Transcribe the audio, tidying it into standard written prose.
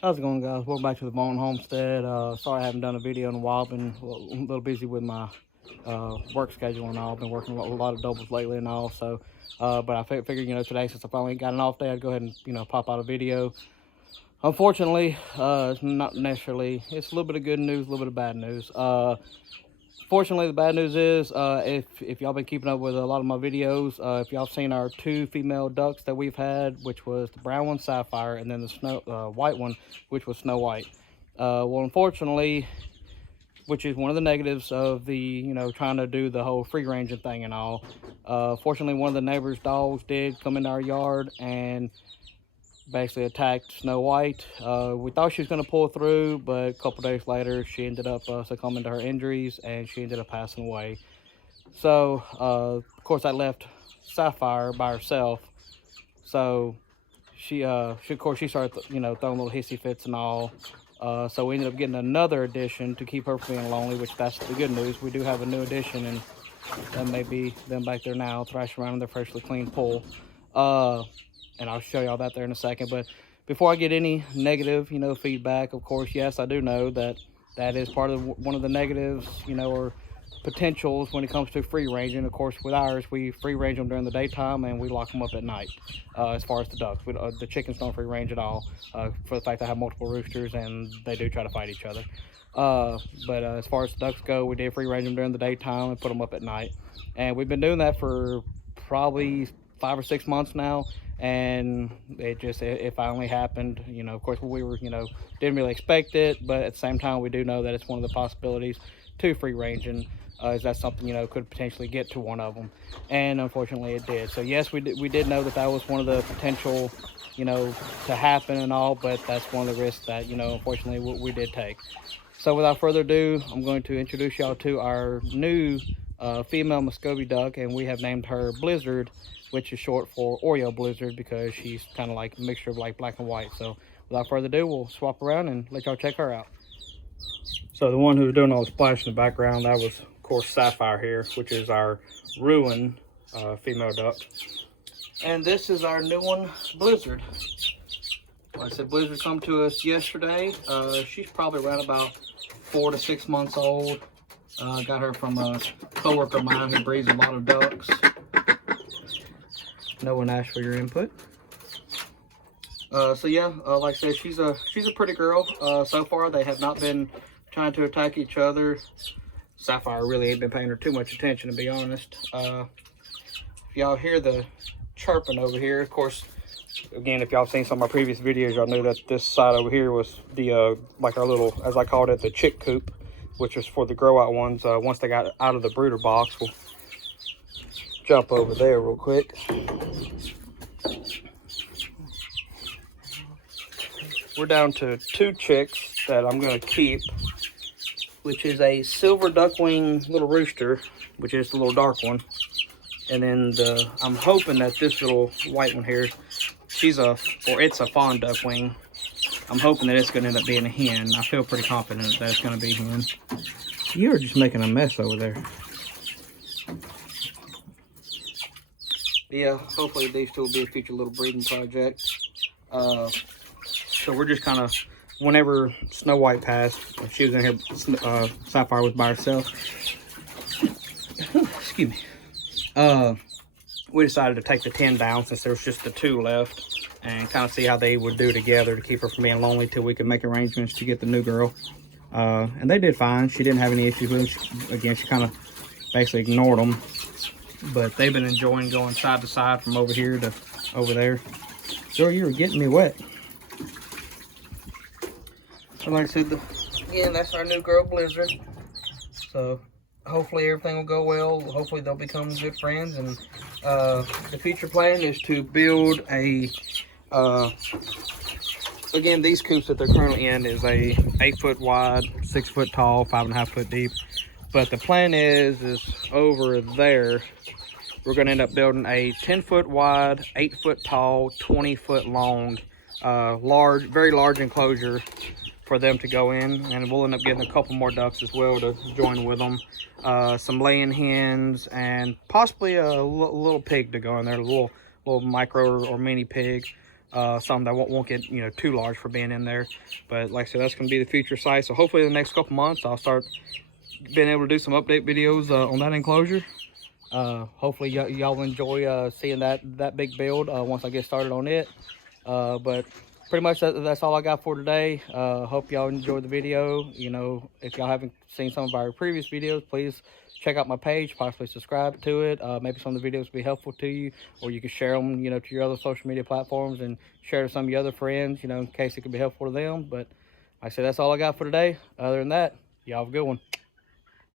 How's it going, guys? Welcome back to the Bone Homestead. Sorry I haven't done a video in a while. Been a little busy with my work schedule and all. Been working a lot of doubles lately and all. So, but I figured, today since I finally got an off day, I'd go ahead and pop out a video. Unfortunately, it's not necessarily. It's a little bit of good news, a little bit of bad news. Fortunately, the bad news is, if y'all been keeping up with a lot of my videos, if y'all seen our two female ducks that we've had, which was the brown one, Sapphire, and then the white one, which was Snow White. Well, unfortunately, which is one of the negatives of the, trying to do the whole free ranging thing and all. Fortunately, one of the neighbor's dogs did come into our yard and basically attacked Snow White. We thought she was going to pull through, but a couple days later, she ended up succumbing to her injuries, and she ended up passing away. So, of course, I left Sapphire by herself. So, she started, throwing little hissy fits and all. So we ended up getting another addition to keep her from being lonely, which that's the good news. We do have a new addition, and that may be them back there now, thrashing around in their freshly cleaned pool. And I'll show y'all that there in a second. But before I get any negative, feedback, of course, yes, I do know that is part of one of the negatives, or potentials when it comes to free ranging. Of course, with ours, we free range them during the daytime and we lock them up at night. As far as the ducks, the chickens don't free range at all, for the fact they have multiple roosters and they do try to fight each other. But as far as the ducks go, we did free range them during the daytime and put them up at night. And we've been doing that for probably 5 or 6 months now, and it finally happened. Of course, we were didn't really expect it, but at the same time we do know that it's one of the possibilities to free ranging. Is that something could potentially get to one of them, and unfortunately it did. So yes, we did know that was one of the potential to happen and all, but that's one of the risks that unfortunately we did take. So without further ado, I'm going to introduce y'all to our new female Muscovy duck, and we have named her Blizzard, which is short for Oreo Blizzard, because she's kind of like a mixture of like black and white. So without further ado, we'll swap around and let y'all check her out. So the one who was doing all the splash in the background, that was of course Sapphire here, which is our ruin female duck. And this is our new one, Blizzard. Like I said, Blizzard come to us yesterday. She's probably around about 4 to 6 months old. Got her from a coworker of mine who breeds a lot of ducks. No one asked for your input. So yeah, like I said, she's a pretty girl. So far, they have not been trying to attack each other. Sapphire really ain't been paying her too much attention, to be honest. If y'all hear the chirping over here, of course, again, if y'all seen some of my previous videos, y'all knew that this side over here was the like our little, as I called it, the chick coop, which is for the grow out ones. Once they got out of the brooder box, we'll jump over there real quick. We're down to 2 chicks that I'm going to keep, which is a silver duckwing little rooster, which is the little dark one. And then I'm hoping that this little white one here, it's a fawn duckwing. I'm hoping that it's going to end up being a hen. I feel pretty confident that it's going to be a hen. You're just making a mess over there. Yeah, hopefully these two will be a future little breeding project. So we're just kind of, whenever Snow White passed, she was in here, Sapphire was by herself. Excuse me. We decided to take the 10 down since there was just the 2 left, and kind of see how they would do together to keep her from being lonely till we could make arrangements to get the new girl. And they did fine. She didn't have any issues with them. Again, she kind of basically ignored them. But they've been enjoying going side to side from over here to over there. Girl, you were getting me wet. So like I said, again, that's our new girl, Blizzard. So hopefully everything will go well. Hopefully they'll become good friends. And the future plan is to build a, again, these coops that they're currently in is a 8 foot wide, 6 foot tall, 5.5 foot deep. But the plan is over there, we're going to end up building a 10 foot wide, 8 foot tall, 20 foot long, very large enclosure for them to go in. And we'll end up getting a couple more ducks as well to join with them. Some laying hens, and possibly a little pig to go in there, a little micro or mini pig. some that won't get, you know, too large for being in there. But like I said, that's going to be the future site. So hopefully in the next couple months I'll start being able to do some update videos on that enclosure. Hopefully y'all enjoy seeing that big build once I get started on it. But pretty much that's all I got for today. Hope y'all enjoyed the video. You know, if y'all haven't seen some of our previous videos, please check out my page, possibly subscribe to it. Maybe some of the videos will be helpful to you, or you can share them, you know, to your other social media platforms and share to some of your other friends, you know, in case it could be helpful to them. But like I said, that's all I got for today. Other than that, y'all have a good one.